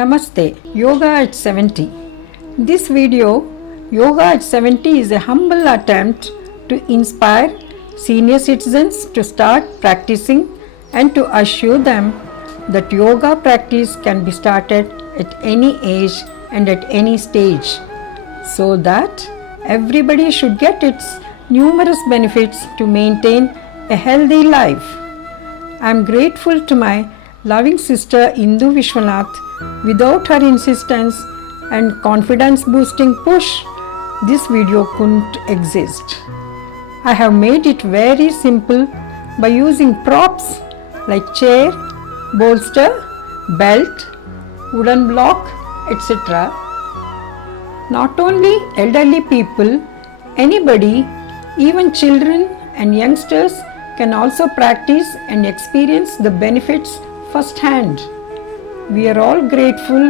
Namaste, Yoga at 70. This video, Yoga at 70, is a humble attempt to inspire senior citizens to start practicing and to assure them that yoga practice can be started at any age and at any stage, so that everybody should get its numerous benefits to maintain a healthy life. I am grateful to my loving sister Indu Vishwanath. Without her insistence and confidence boosting push, this video couldn't exist. I have made it very simple by using props like chair, bolster, belt, wooden block, etc. Not only elderly people, anybody, even children and youngsters can also practice and experience the benefits firsthand. We are all grateful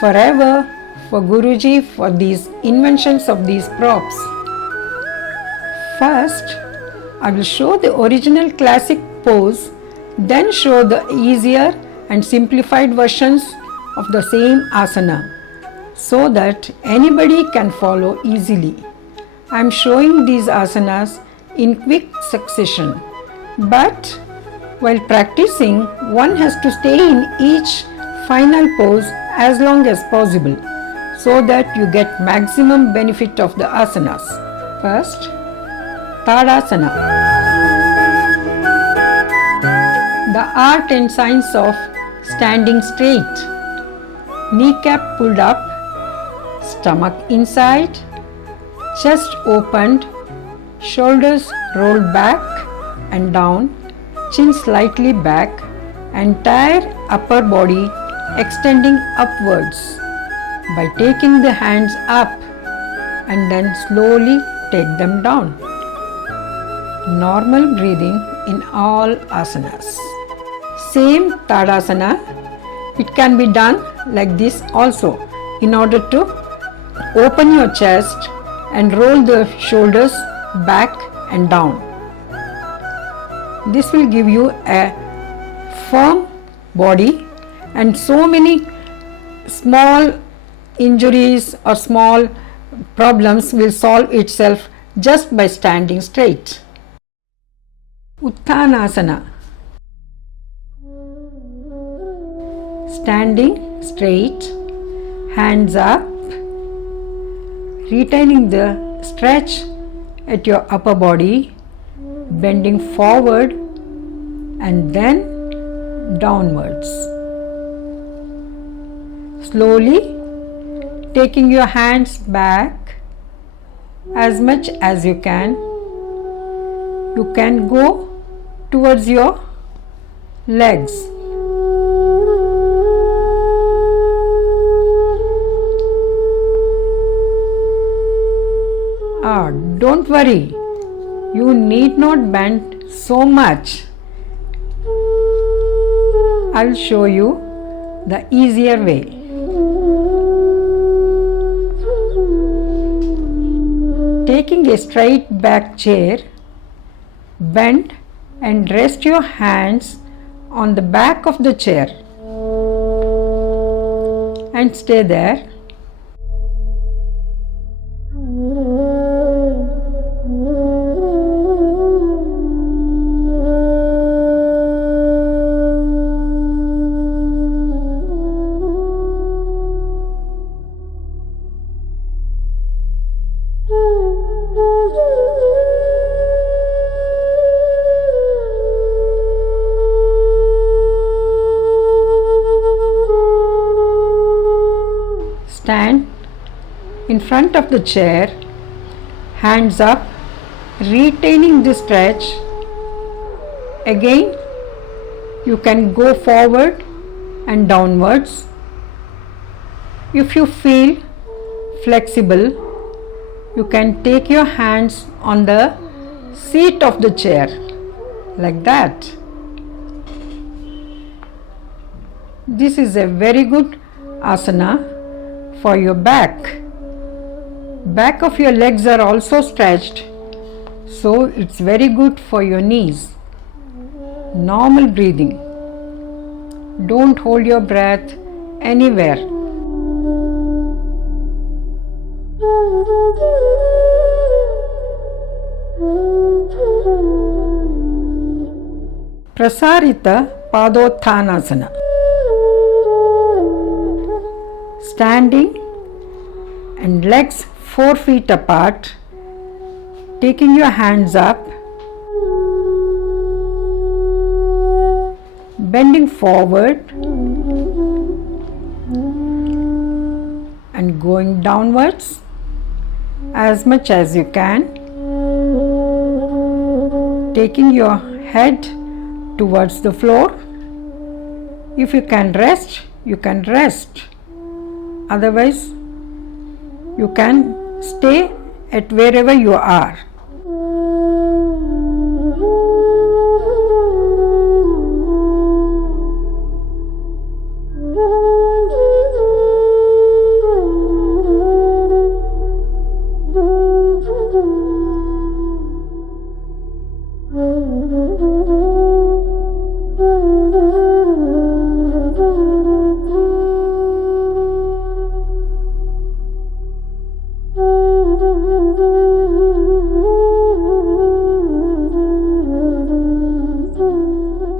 forever for Guruji for these inventions of these props. First, I will show the original classic pose, then show the easier and simplified versions of the same asana, so that anybody can follow easily. I am showing these asanas in quick succession, but while practicing, one has to stay in each final pose as long as possible, so that you get maximum benefit of the asanas. First, Tadasana. The art and science of standing straight. Kneecap pulled up, stomach inside, chest opened, shoulders rolled back and down, chin slightly back, entire upper body extending upwards by taking the hands up and then slowly take them down. Normal breathing in all asanas. Same Tadasana, it can be done like this also, in order to open your chest and roll the shoulders back and down. This will give you a firm body, and so many small injuries or small problems will solve itself just by standing straight. Uttanasana. Standing straight, hands up, retaining the stretch at your upper body, bending forward and then downwards. Slowly taking your hands back as much as you can. You can go towards your legs. Don't worry, you need not bend so much. I will show you the easier way. Taking a straight back chair, bend and rest your hands on the back of the chair and stay there. Stand in front of the chair, hands up, retaining the stretch. Again, you can go forward and downwards. If you feel flexible, you can take your hands on the seat of the chair, like that. This is a very good asana for your back. Back of your legs are also stretched, so it's very good for your knees. Normal breathing. Don't hold your breath anywhere. Prasarita Padottanasana. Standing and legs 4 feet apart, taking your hands up, bending forward and going downwards as much as you can, taking your head towards the floor. If you can rest, you can rest. Otherwise, you can stay at wherever you are.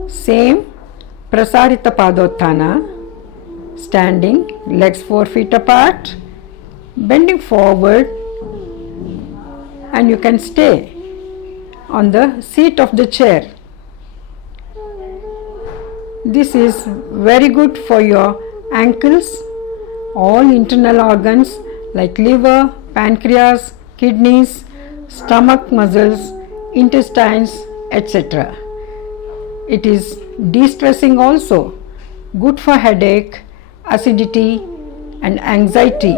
Same Prasarita Padottana, standing, legs 4 feet apart, bending forward, and you can stay on the seat of the chair. This is very good for your ankles, all internal organs like liver, pancreas, kidneys, stomach muscles, intestines, etc. It is de-stressing also, good for headache, acidity and anxiety.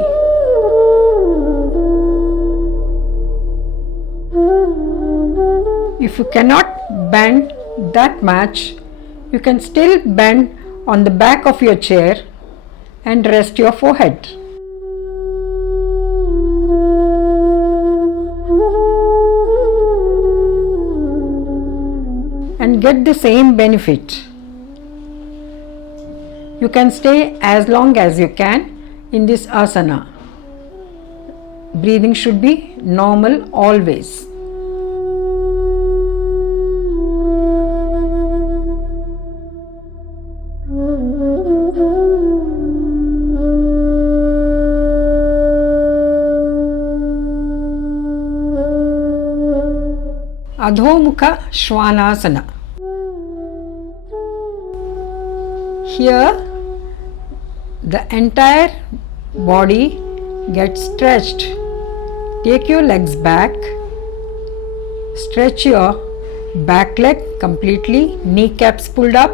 If you cannot bend that much, you can still bend on the back of your chair and rest your forehead. And get the same benefit. You can stay as long as you can in this asana. Breathing should be normal always. Adhomukha Shvanasana. Here the entire body gets stretched. Take your legs back, stretch your back leg completely, kneecaps pulled up.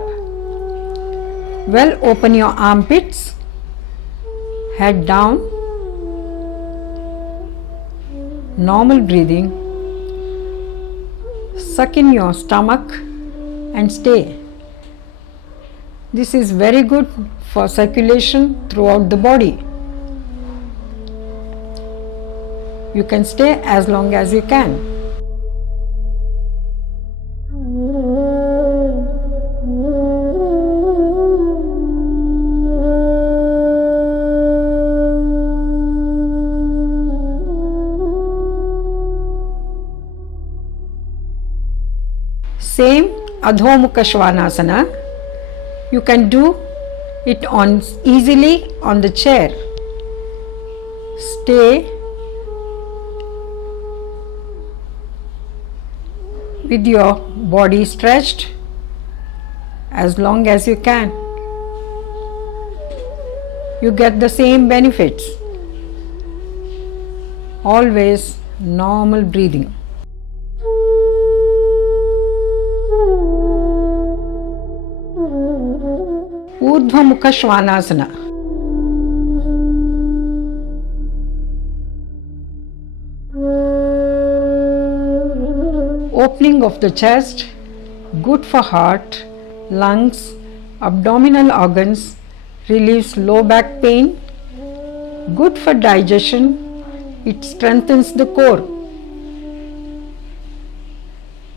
Well, open your armpits, head down, normal breathing. Suck in your stomach and stay. This is very good for circulation throughout the body. You can stay as long as you can. Same Adhomukha Shvanasana, you can do it on easily on the chair. Stay with your body stretched as long as you can. You get the same benefits. Always normal breathing. Urdhva-mukha Shvanasana. Opening of the chest, good for heart, lungs, abdominal organs, relieves low back pain, good for digestion, it strengthens the core.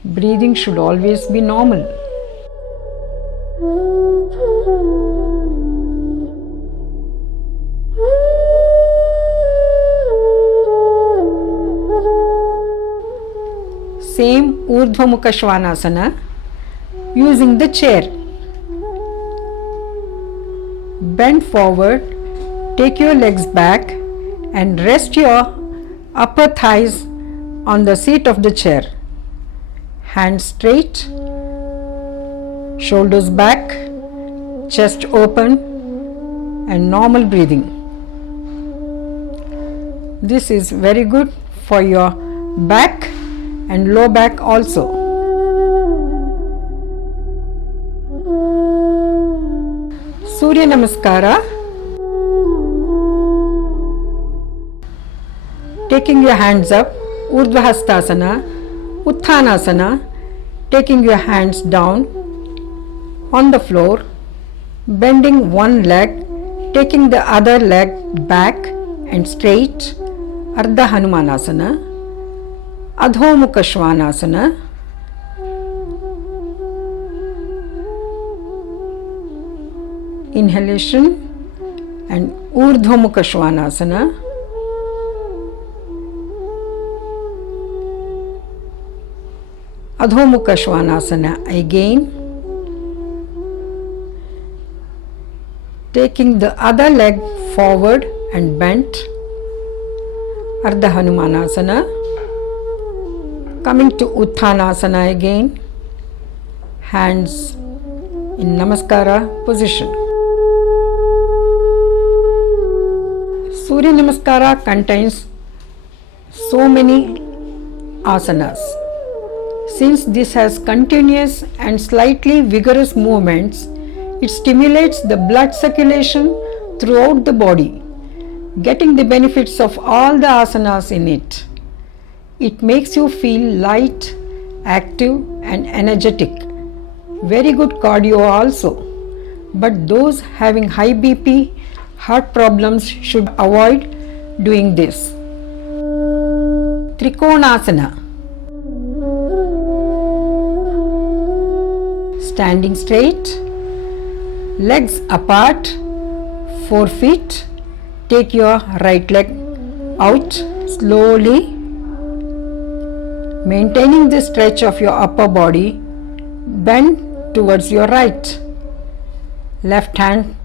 Breathing should always be normal. Same Urdhva Mukha Svanasana using the chair. Bend forward, take your legs back and rest your upper thighs on the seat of the chair. Hands straight, shoulders back, chest open and normal breathing. This is very good for your back and low back also. Surya Namaskara. Taking your hands up, Urdhva Hastasana, Uttanasana, taking your hands down on the floor, bending one leg, taking the other leg back and straight, Ardha Hanumanasana, Adho Mukha Svanasana, inhalation and Urdhva Mukha Svanasana, Adho Mukha Svanasana again, taking the other leg forward and bent, Ardha Hanumanasana, coming to Uttanasana again, hands in Namaskara position. Surya Namaskara contains so many asanas. Since this has continuous and slightly vigorous movements, it stimulates the blood circulation throughout the body, getting the benefits of all the asanas in it. It makes you feel light, active and energetic. Very good cardio also. But those having high BP, heart problems should avoid doing this. Trikonasana. Standing straight, legs apart, 4 feet. Take your right leg out slowly, maintaining the stretch of your upper body. Bend towards your right. Left hand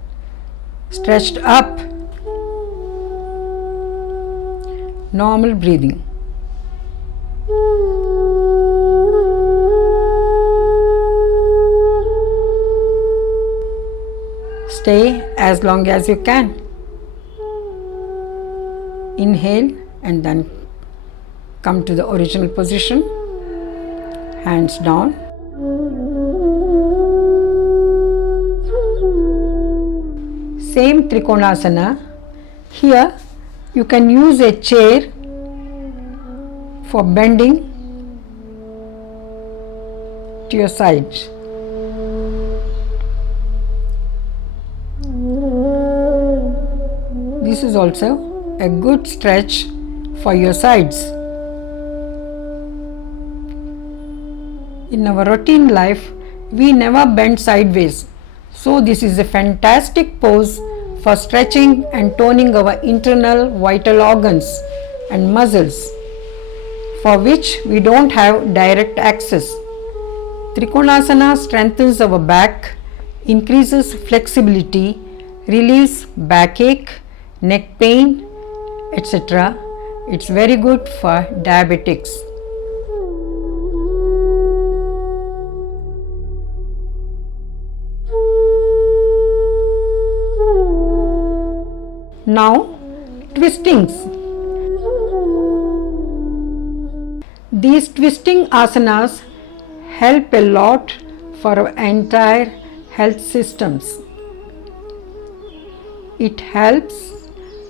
stretched up. Normal breathing. Stay as long as you can. Inhale and then come to the original position. Hands down. Same Trikonasana. Here you can use a chair for bending to your side. This is also a good stretch for your sides. In our routine life, we never bend sideways. So this is a fantastic pose for stretching and toning our internal vital organs and muscles, for which we don't have direct access. Trikonasana strengthens our back, increases flexibility, relieves backache, neck pain, etc. It's very good for diabetics. Now, twistings. These twisting asanas help a lot for our entire health systems. It helps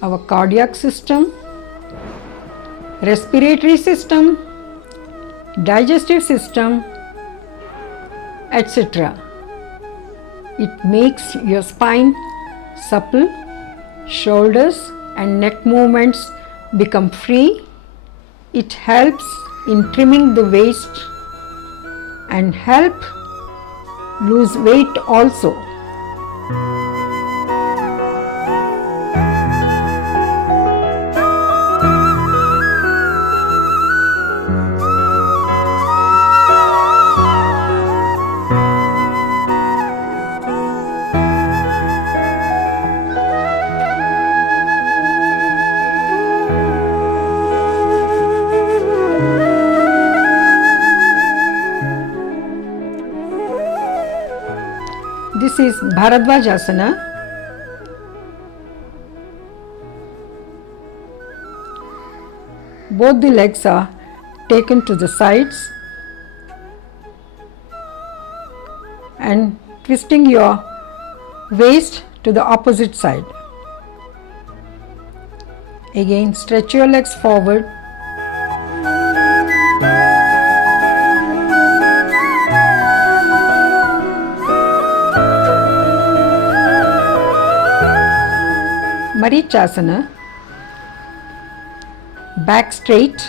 our cardiac system, respiratory system, digestive system, etc. It makes your spine supple, shoulders and neck movements become free. It helps in trimming the waist and help lose weight also. is Bharadwaj Asana. Both the legs are taken to the sides and twisting your waist to the opposite side. Again, stretch your legs forward. Marichasana. Back straight.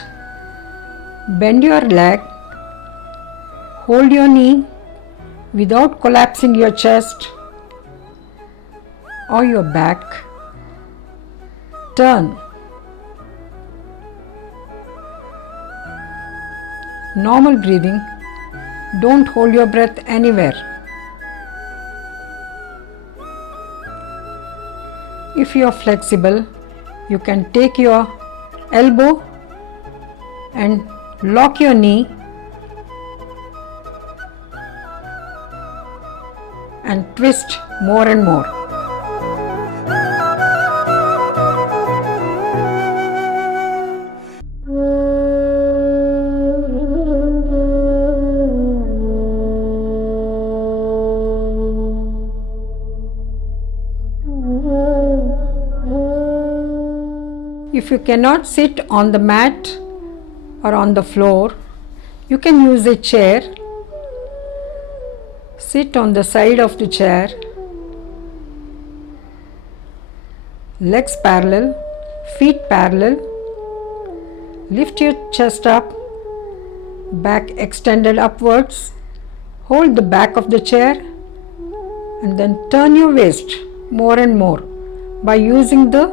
Bend your leg. Hold your knee without collapsing your chest or your back. Turn. Normal breathing. Don't hold your breath anywhere. If you are flexible, you can take your elbow and lock your knee and twist more and more. If you cannot sit on the mat or on the floor, you can use a chair. Sit on the side of the chair, legs parallel, feet parallel. Lift your chest up, back extended upwards. Hold the back of the chair and then turn your waist more and more by using the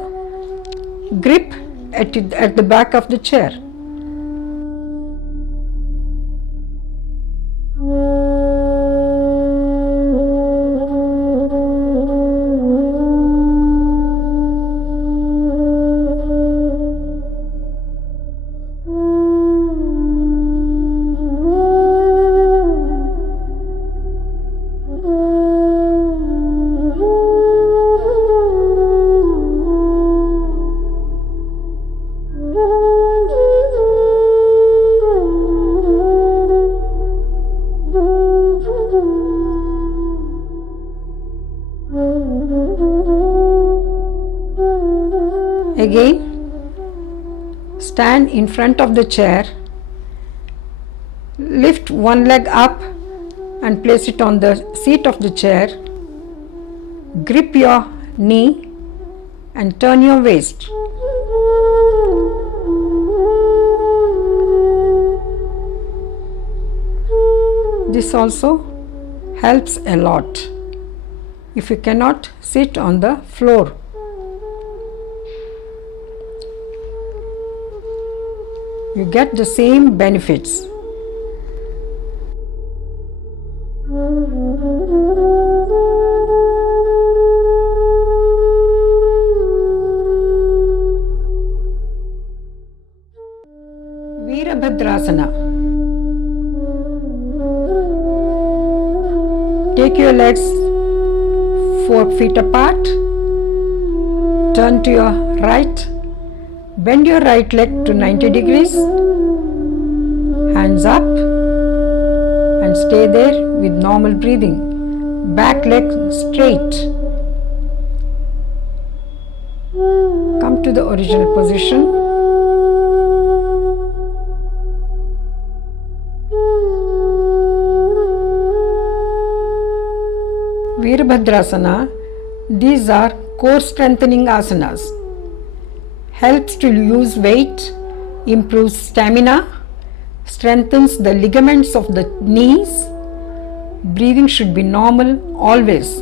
grip at the back of the chair. Again, stand in front of the chair, lift one leg up and place it on the seat of the chair, grip your knee and turn your waist. This also helps a lot if you cannot sit on the floor. You get the same benefits. Virabhadrasana. Take your legs 4 feet apart. Turn to your right. Bend your right leg to 90 degrees. Hands up and stay there with normal breathing. Back leg straight. Come to the original position. Virabhadrasana. These are core strengthening asanas. Helps to lose weight, improves stamina, strengthens the ligaments of the knees. Breathing should be normal always.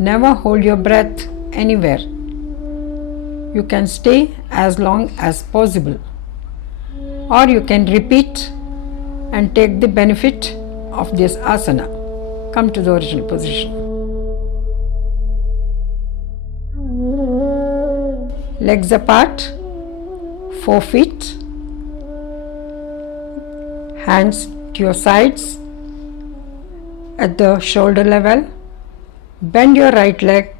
Never hold your breath anywhere. You can stay as long as possible, or you can repeat and take the benefit of this asana. Come to the original position. Legs apart, 4 feet, hands to your sides at the shoulder level, Bend your right leg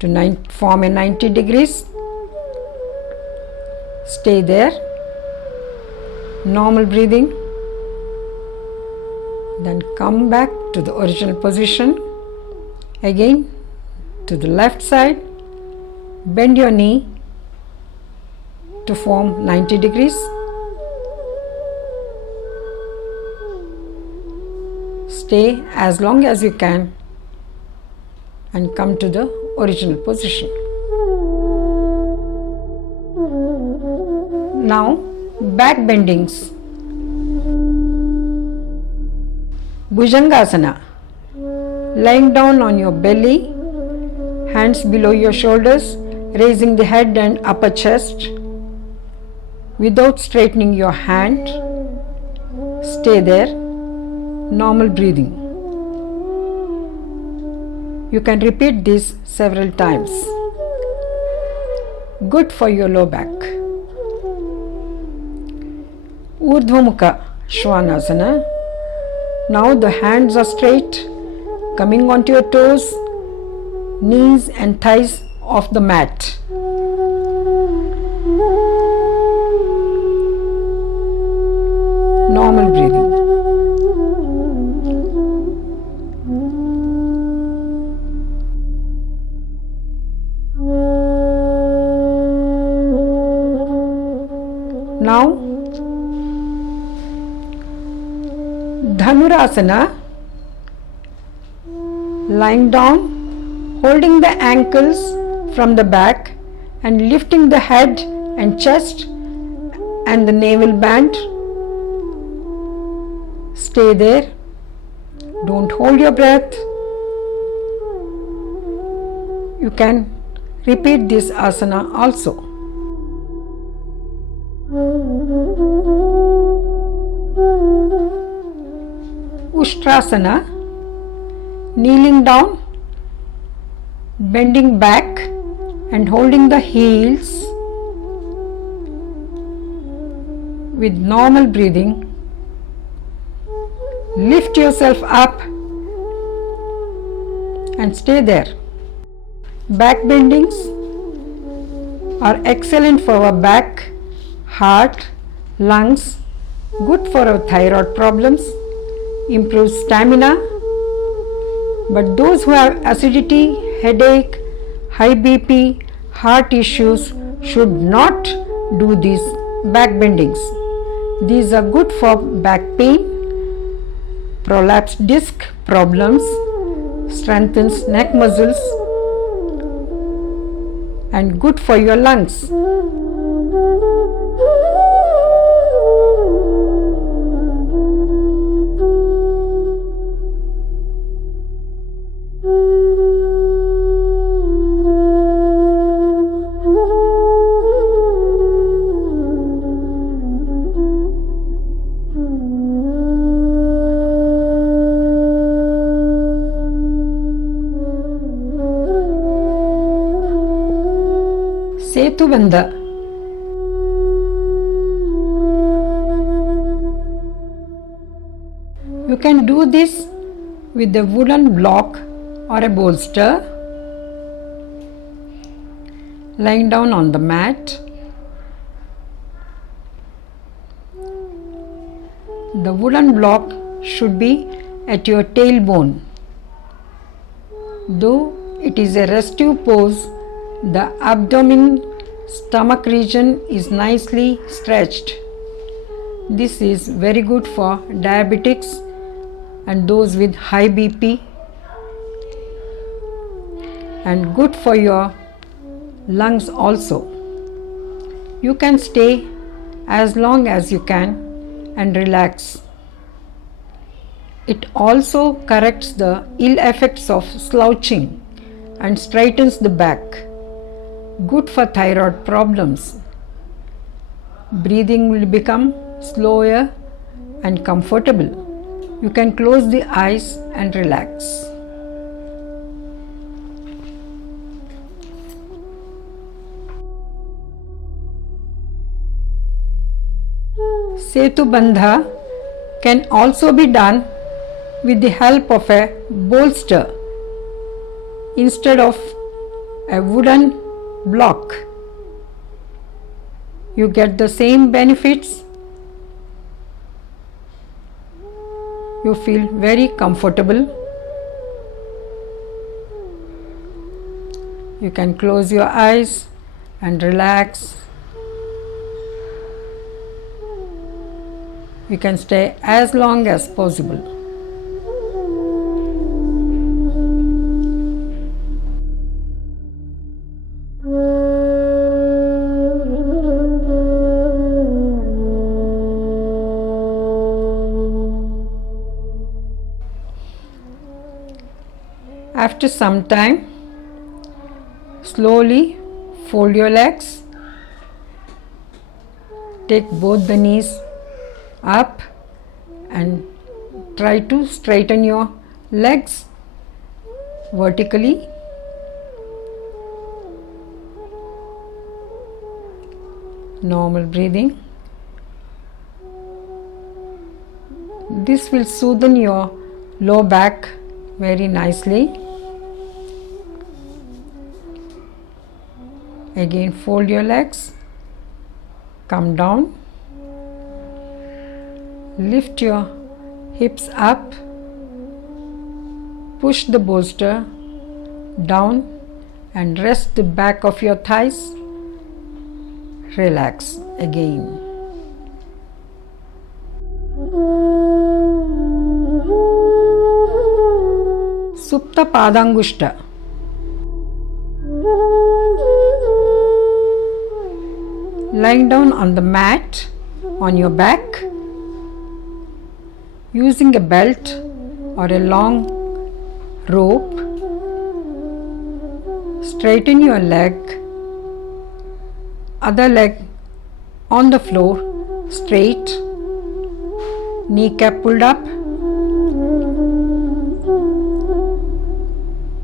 to form a 90 degrees. Stay there. Normal breathing. Then come back to the original position. Again to the left side. Bend your knee to form 90 degrees. Stay as long as you can and come to the original position. Now back bendings. Bhujangasana. Lying down on your belly, hands below your shoulders, raising the head and upper chest without straightening your hand. Stay there. Normal breathing. You can repeat this several times. Good for your low back. Urdhva Mukha Svanasana. Now the hands are straight, coming onto your toes, knees and thighs off the mat. Normal breathing. Now Dhanurasana. Lying down, holding the ankles from the back and lifting the head and chest and the navel band. Stay there. Don't hold your breath. You can repeat this asana also. Ustrasana. Kneeling down, bending back and holding the heels with normal breathing. Lift yourself up and stay there. Back bendings are excellent for our back, heart, lungs, good for our thyroid problems, improves stamina. But those who have acidity, headache, high BP, heart issues should not do these back bendings. These are good for back pain, prolapsed disc problems, strengthens neck muscles and good for your lungs. Setubandha. You can do this with a wooden block or a bolster. Lying down on the mat. The wooden block should be at your tailbone. Though it is a restive pose, the abdomen stomach region is nicely stretched. This is very good for diabetics and those with high BP and good for your lungs also. You can stay as long as you can and relax. It also corrects the ill effects of slouching and straightens the back. Good for thyroid problems. Breathing will become slower and comfortable. You can close the eyes and relax. Setubandha can also be done with the help of a bolster. instead of a wooden block. You get the same benefits. You feel very comfortable. You can close your eyes and relax. You can stay as long as possible. After some time, slowly fold your legs. Take both the knees up and try to straighten your legs vertically. Normal breathing. This will soothe your low back very nicely. Again, fold your legs, come down, lift your hips up, push the bolster down and rest the back of your thighs. Relax again. Supta Padangushta. Lying down on the mat on your back, using a belt or a long rope, straighten your leg, other leg on the floor, straight, kneecap pulled up.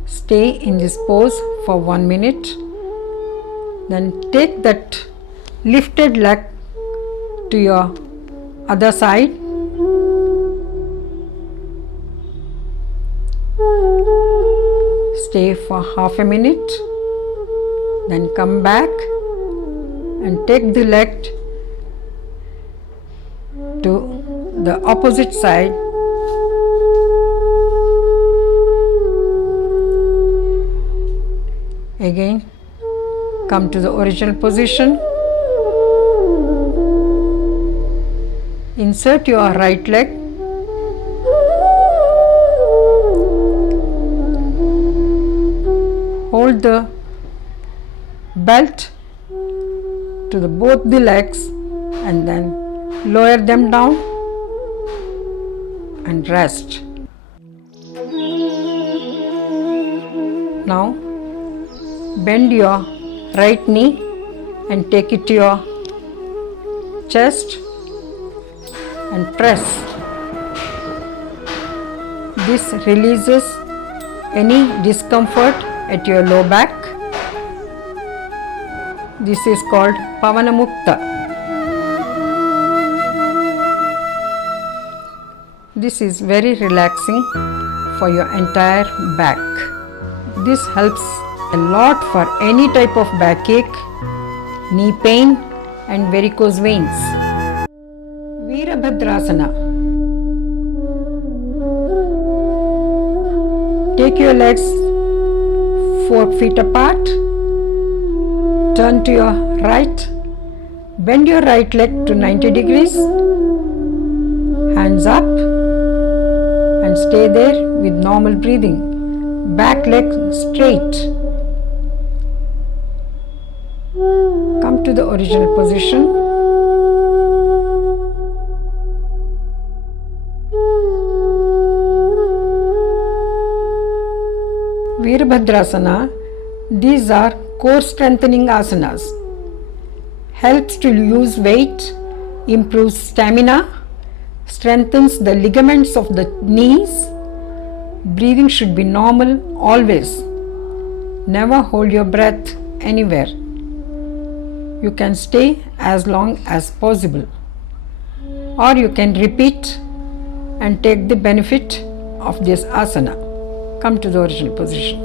Stay in this pose for 1 minute. Then take that lifted leg to your other side. Stay for half a minute. Then come back and take the leg to the opposite side. Again, come to the original position. Insert your right leg. Hold the belt to both the legs and then lower them down and rest. Now bend your right knee and take it to your chest and press. This releases any discomfort at your low back. This is called Pavanamukta. This is very relaxing for your entire back. This helps a lot for any type of backache, knee pain and varicose veins. Virabhadrasana. Take your legs 4 feet apart. Turn to your right. Bend your right leg to 90 degrees. Hands up and stay there with normal breathing. Back leg straight. Come to the original position. Virabhadrasana, these are core strengthening asanas. Helps to lose weight, improves stamina, strengthens the ligaments of the knees. Breathing should be normal always. Never hold your breath anywhere. You can stay as long as possible, or you can repeat and take the benefit of this asana. Come to the original position.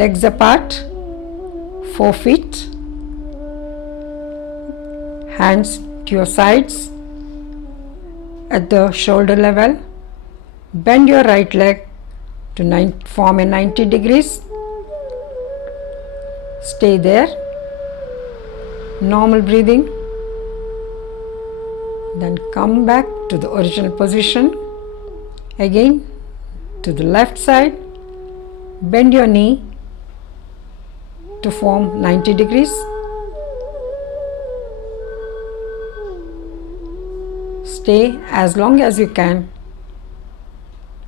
legs apart, 4 feet, hands to your sides at the shoulder level. Bend your right leg to form a 90 degrees. Stay there. Normal breathing. Then come back to the original position. Again to the left side. Bend your knee to form 90 degrees. Stay as long as you can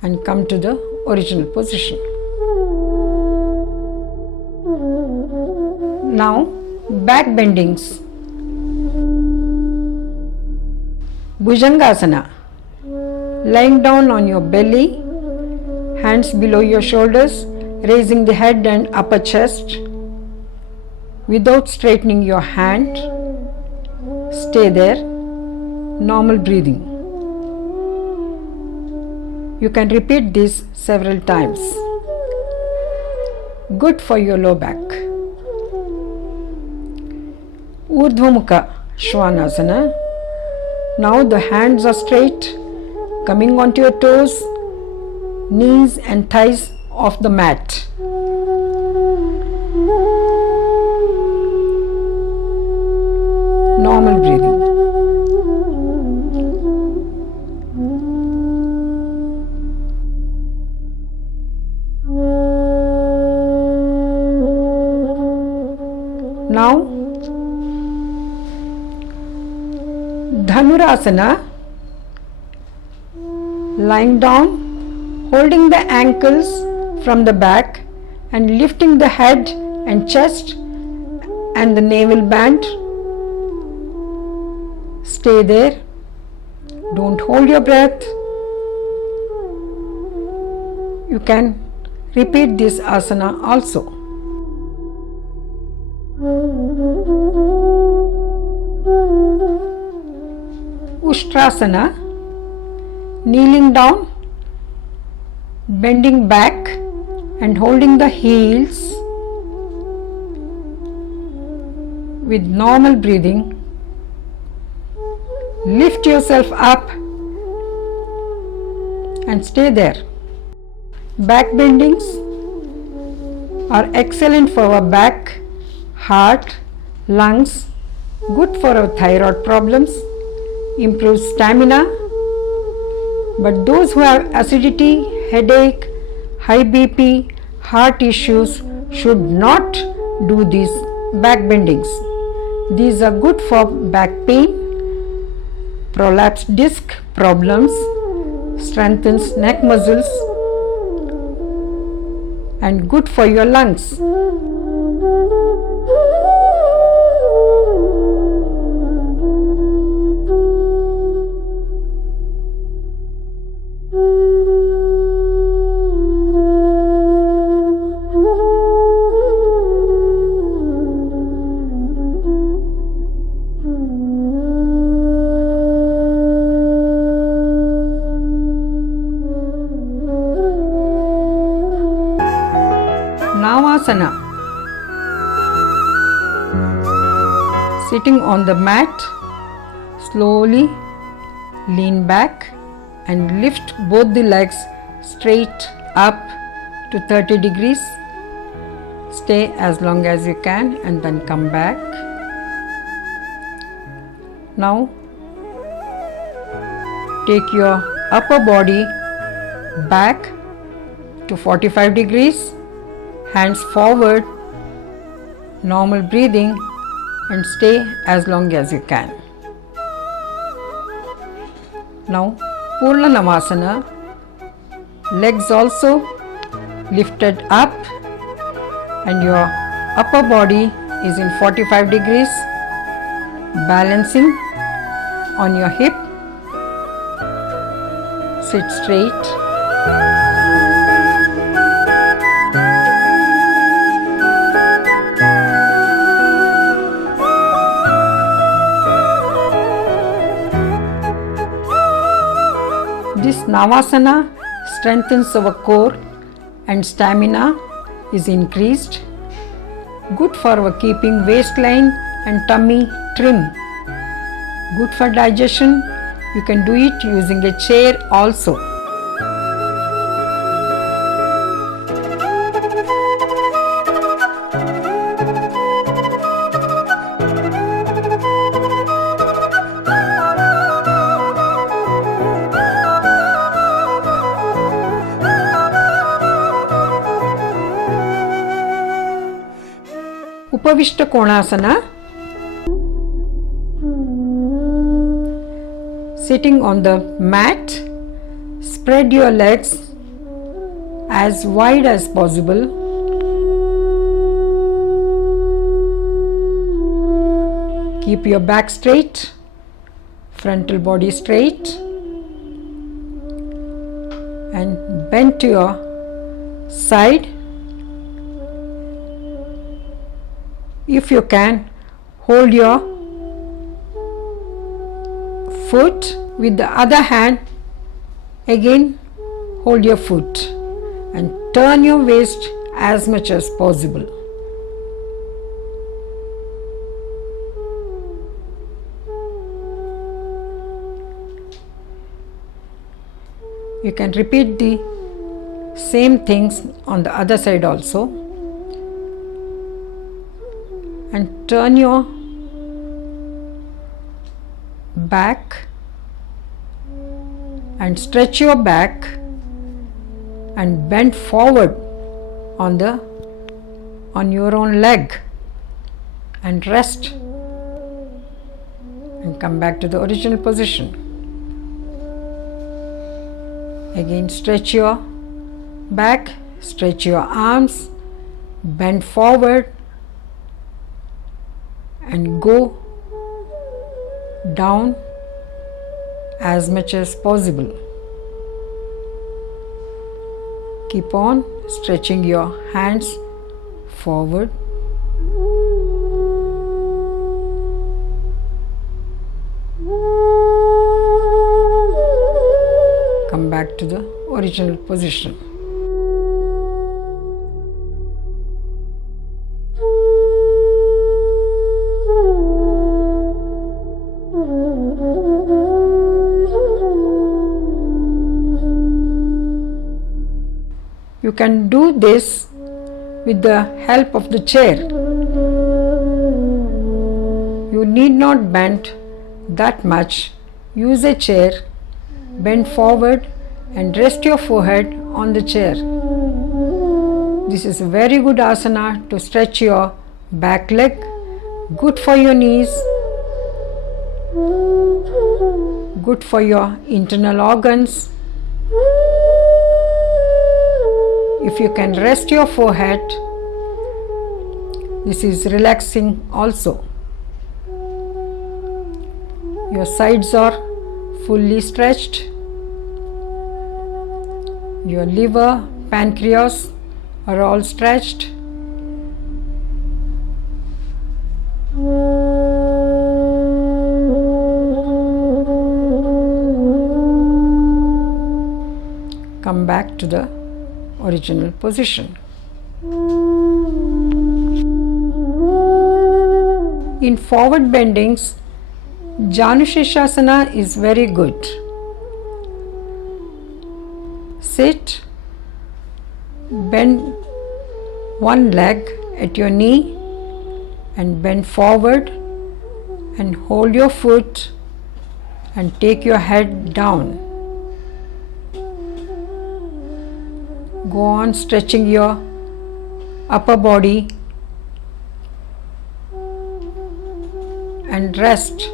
and come to the original position. Now back bendings. Bhujangasana. Lying down on your belly, hands below your shoulders, raising the head and upper chest without straightening your hand. Stay there. Normal breathing. You can repeat this several times. Good for your low back. Urdhva Svanasana. Now the hands are straight, coming onto your toes, knees and thighs off the mat. Normal breathing. Now Dhanurasana. Lying down, holding the ankles from the back and lifting the head and chest and the navel band. Stay there. Don't hold your breath. You can repeat this asana also. Ustrasana. Kneeling down, bending back and holding the heels with normal breathing. Lift yourself up and stay there. Back bendings are excellent for our back, heart, lungs, good for our thyroid problems, improves stamina. But those who have acidity, headache, high BP, heart issues should not do these back bendings. These are good for back pain, prolapsed disc problems, strengthens neck muscles and good for your lungs. Navasana. Sitting on the mat, slowly lean back and lift both the legs straight up to 30 degrees. Stay as long as you can and then come back. Now take your upper body back to 45 degrees. Hands forward, normal breathing and stay as long as you can. Now Purna Navasana, legs also lifted up and your upper body is in 45 degrees, balancing on your hip. Sit straight. This Navasana strengthens our core and stamina, is increased. Good for keeping waistline and tummy trim. Good for digestion. You can do it using a chair also. Upavishta Konasana. Sitting on the mat, spread your legs as wide as possible. Keep your back straight, frontal body straight, and bend to your side. If you can, hold your foot with the other hand. Again, hold your foot and turn your waist as much as possible. You can repeat the same things on the other side also. And turn your back and stretch your back and bend forward on your own leg and rest and come back to the original position. Again, stretch your back, stretch your arms, bend forward and go down as much as possible. Keep on stretching your hands forward. Come back to the original position. You can do this with the help of the chair. You need not bend that much. Use a chair, bend forward and rest your forehead on the chair. This is a very good asana to stretch your back leg, good for your knees, good for your internal organs. If you can rest your forehead, this is relaxing also. Your sides are fully stretched. Your liver, pancreas are all stretched. Come back to the original position. In forward bendings, Janu Shirshasana is very good. Sit, bend one leg at your knee and bend forward and hold your foot and take your head down. Go on stretching your upper body and rest.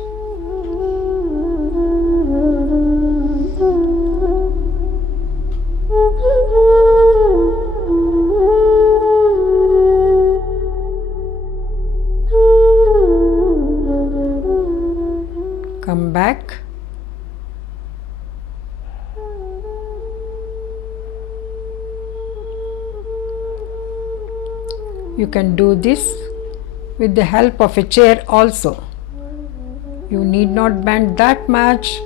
Come back. You can do this with the help of a chair also. You need not bend that much.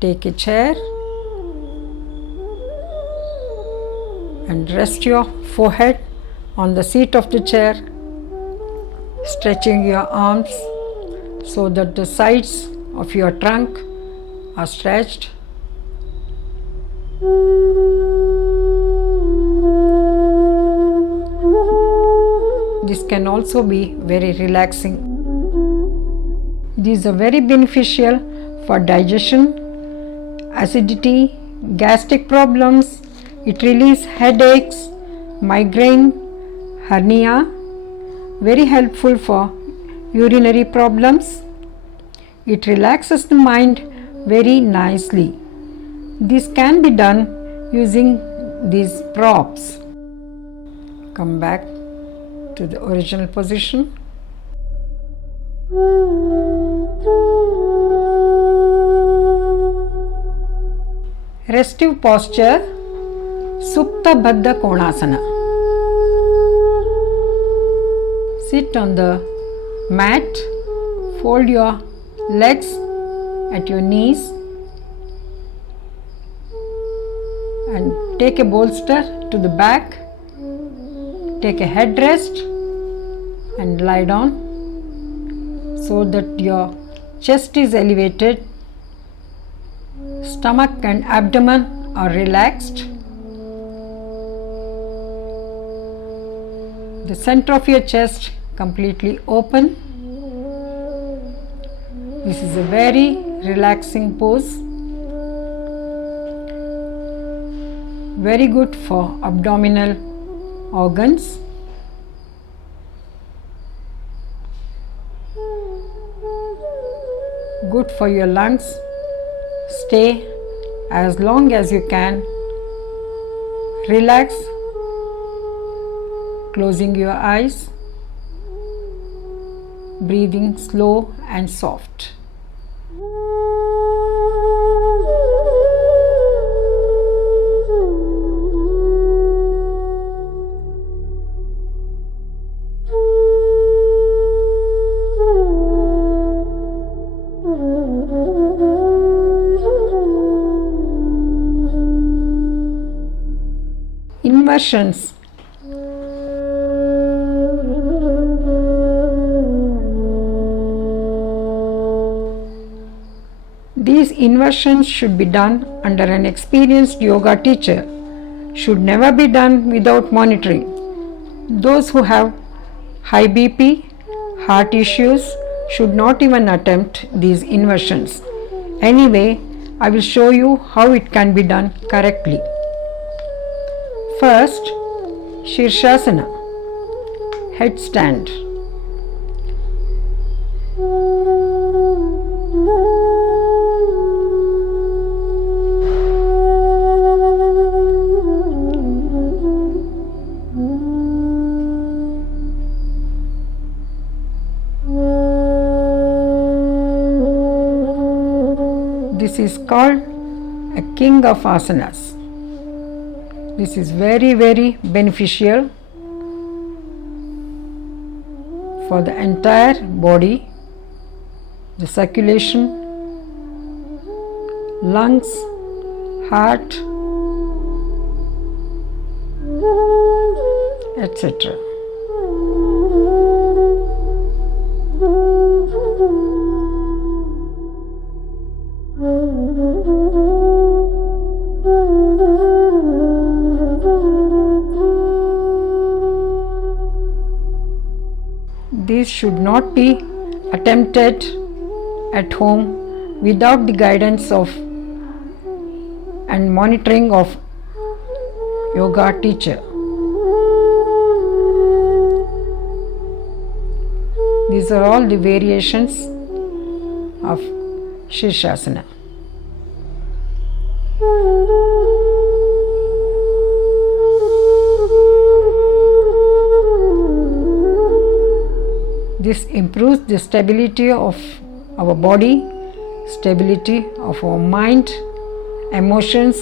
Take a chair and rest your forehead on the seat of the chair, stretching your arms so that the sides of your trunk are stretched. This can also be very relaxing. These are very beneficial for digestion, acidity, gastric problems. It relieves headaches, migraine, hernia. Very helpful for urinary problems. It relaxes the mind very nicely. This can be done using these props. Come back to the original position. Restive posture, Supta Baddha Konasana. Sit on the mat, fold your legs at your knees and take a bolster to the back. Take a headrest and lie down so that your chest is elevated, stomach and abdomen are relaxed. The center of your chest completely open. This is a very relaxing pose. Very good for abdominal organs. Good for your lungs. Stay as long as you can. Relax, closing your eyes, breathing slow and soft. Inversions. These inversions should be done under an experienced yoga teacher. Should never be done without monitoring. Those who have high BP, heart issues should not even attempt these inversions. Anyway, I will show you how it can be done correctly. First, Shirshasana, headstand. This is called a king of asanas. This is very, very beneficial for the entire body, the circulation, lungs, heart, etc. This should not be attempted at home without the guidance of and monitoring of yoga teacher. These are all the variations of Shirshasana. This improves the stability of our body, stability of our mind, emotions.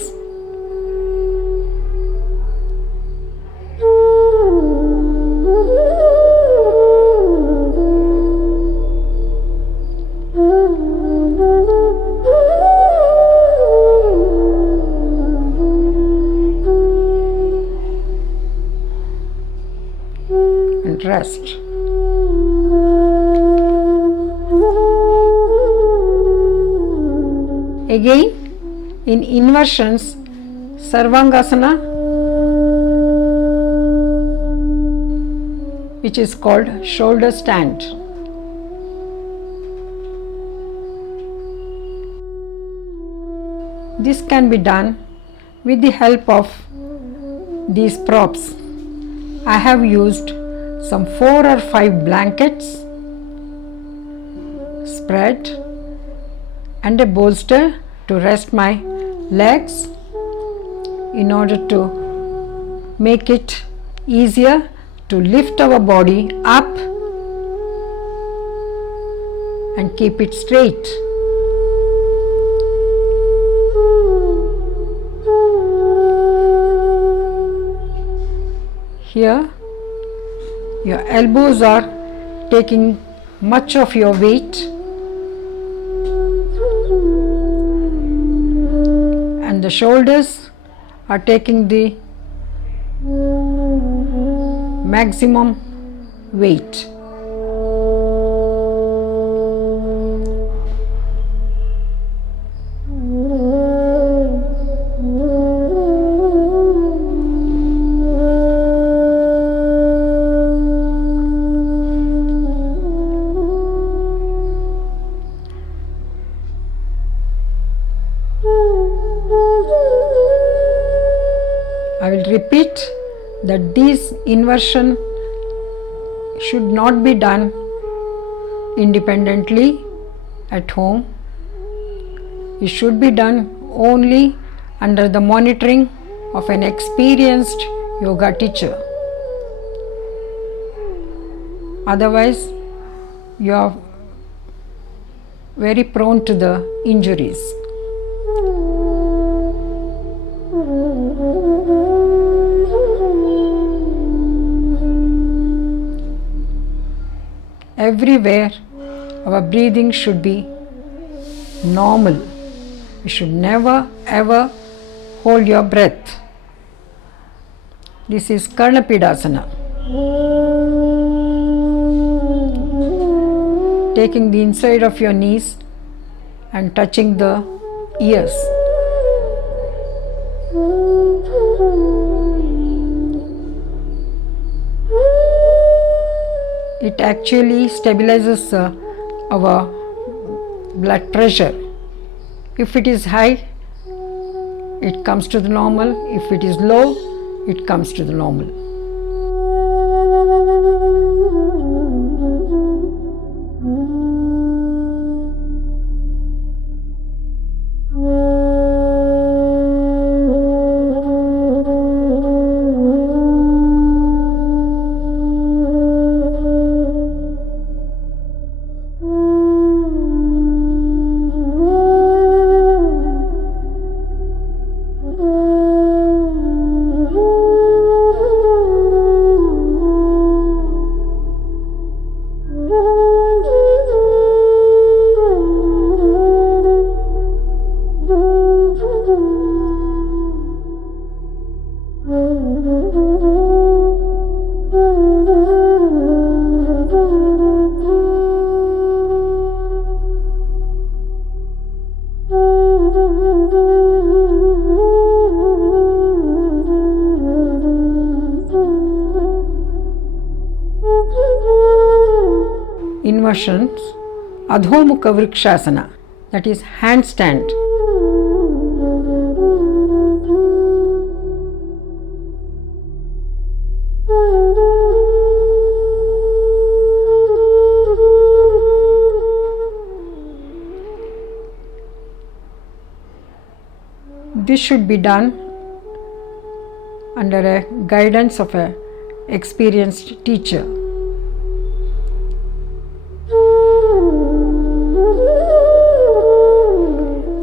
and rest. Again, in inversions, Sarvangasana, which is called shoulder stand. This can be done with the help of these props. I have used some 4 or 5 blankets, spread, and a bolster to rest my legs in order to make it easier to lift our body up and keep it straight. Here, your elbows are taking much of your weight, and the shoulders are taking the maximum weight. I will repeat that these inversion should not be done independently at home. It should be done only under the monitoring of an experienced yoga teacher. Otherwise, you are very prone to the injuries. Everywhere our breathing should be normal. You should never ever hold your breath. This is Karnapidasana. Taking the inside of your knees and touching the ears. It actually stabilizes our blood pressure. If it is high, it comes to the normal. If it is low, it comes to the normal. Inversions, Adhomukha Vrikshasana, that is handstand. This should be done under a guidance of an experienced teacher.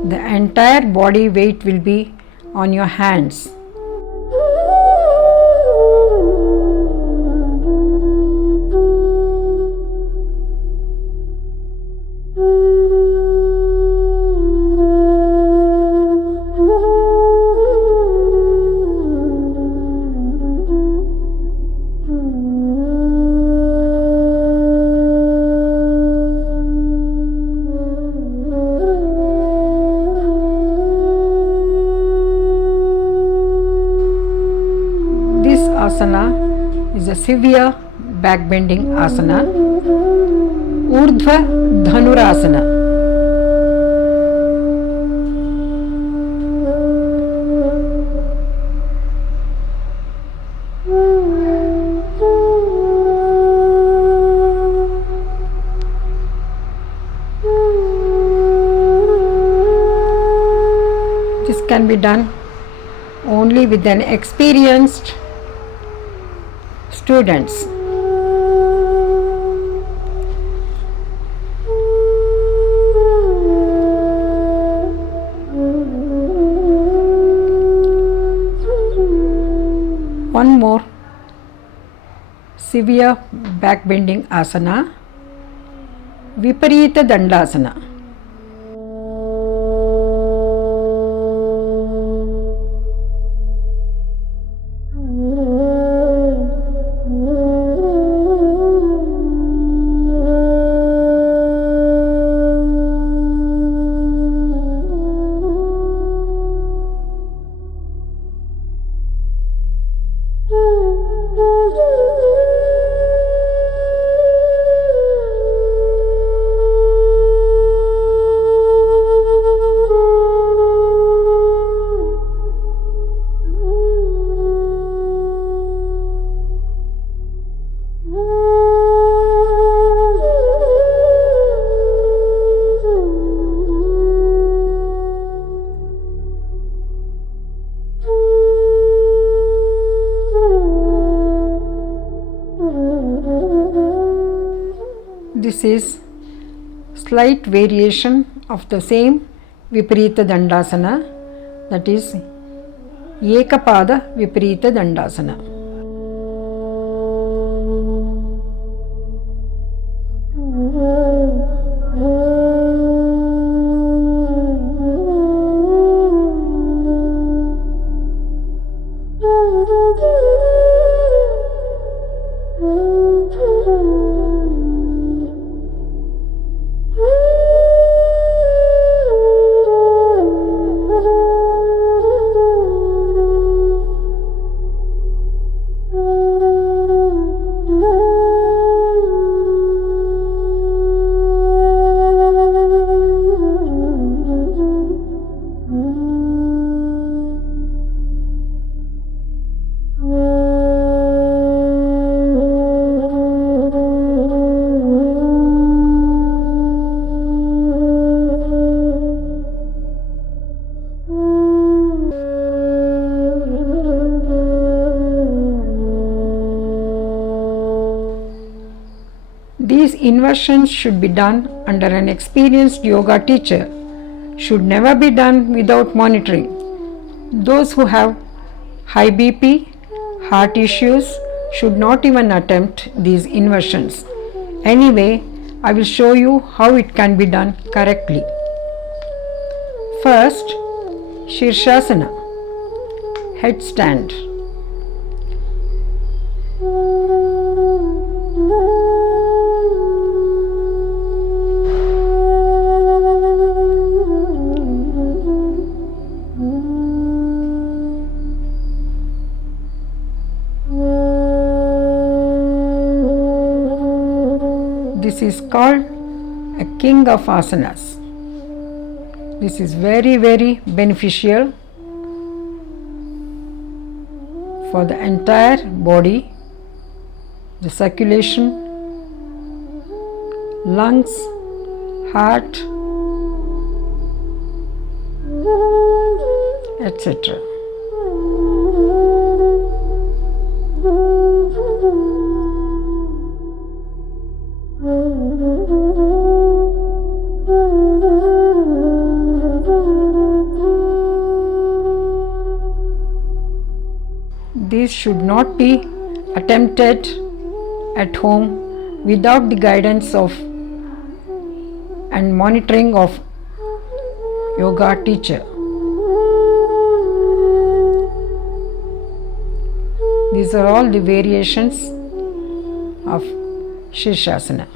The entire body weight will be on your hands. asana is a severe back bending asana. Urdhva Dhanurasana. This can be done only with an experienced students. One more severe back bending asana, Viparita Dandasana. This is slight variation of the same Viparita Dandasana, that is Ekapada Viparita Dandasana. These inversions should be done under an experienced yoga teacher, should never be done without monitoring. Those who have high BP, heart issues should not even attempt these inversions. Anyway, I will show you how it can be done correctly. First, Shirshasana, headstand. This is called a king of asanas. This is very, very beneficial for the entire body, the circulation, lungs, heart, etc. This should not be attempted at home without the guidance of and monitoring of yoga teacher. These are all the variations of Shirshasana.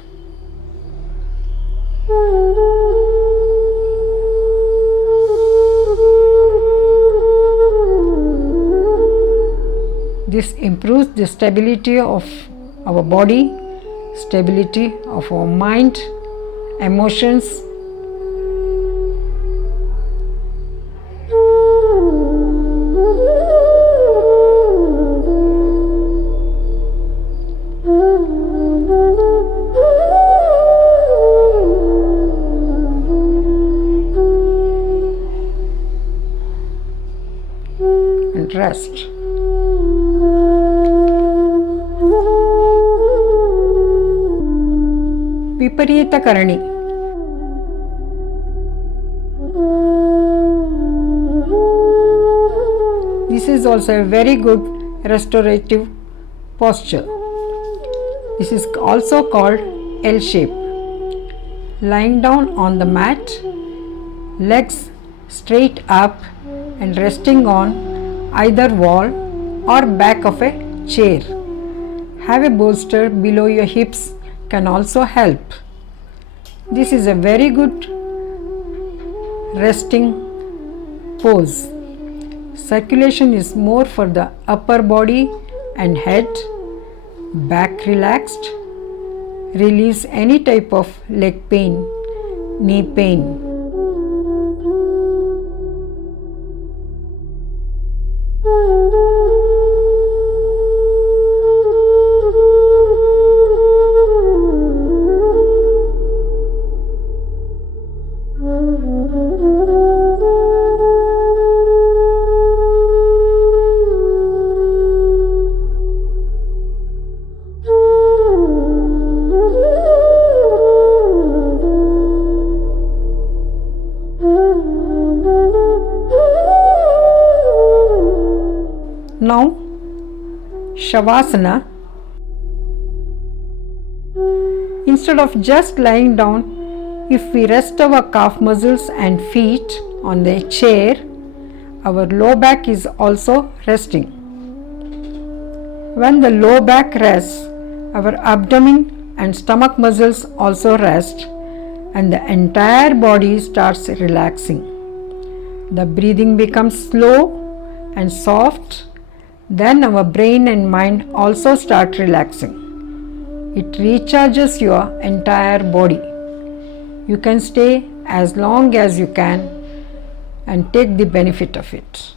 This improves the stability of our body, stability of our mind, emotions, and rest. Viparita Karani. This is also a very good restorative posture. This is also called L shape. Lying down on the mat, legs straight up and resting on either wall or back of a chair. Have a bolster below your hips can also help. This is a very good resting pose. Circulation is more for the upper body and head. Back relaxed relieves any type of leg pain, knee pain. Now, Shavasana. Instead of just lying down, if we rest our calf muscles and feet on the chair, our low back is also resting. When the low back rests, our abdomen and stomach muscles also rest and the entire body starts relaxing. The breathing becomes slow and soft. Then our brain and mind also start relaxing. It recharges your entire body. You can stay as long as you can and take the benefit of it.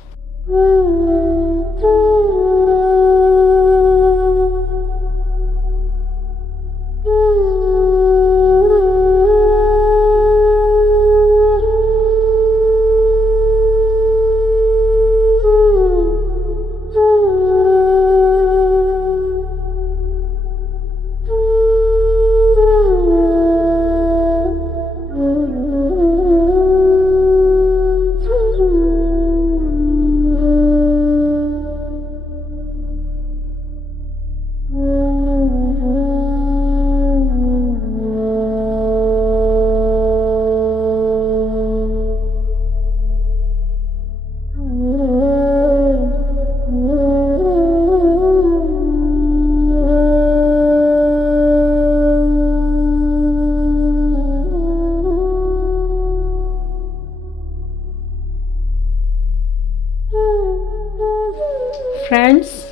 Friends,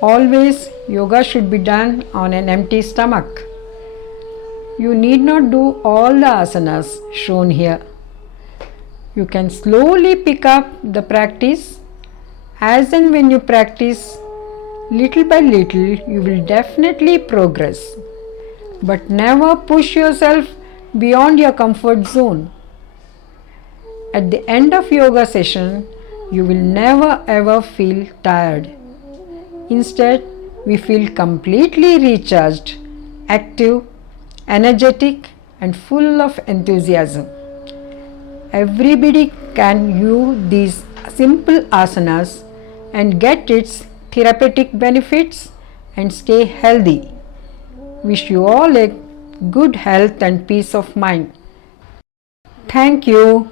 always yoga should be done on an empty stomach. You need not do all the asanas shown here. You can slowly pick up the practice. As and when you practice, little by little, you will definitely progress. But never push yourself beyond your comfort zone. At the end of yoga session, you will never ever feel tired. Instead, we feel completely recharged, active, energetic, and full of enthusiasm. Everybody can use these simple asanas and get its therapeutic benefits and stay healthy. Wish you all a good health and peace of mind. Thank you.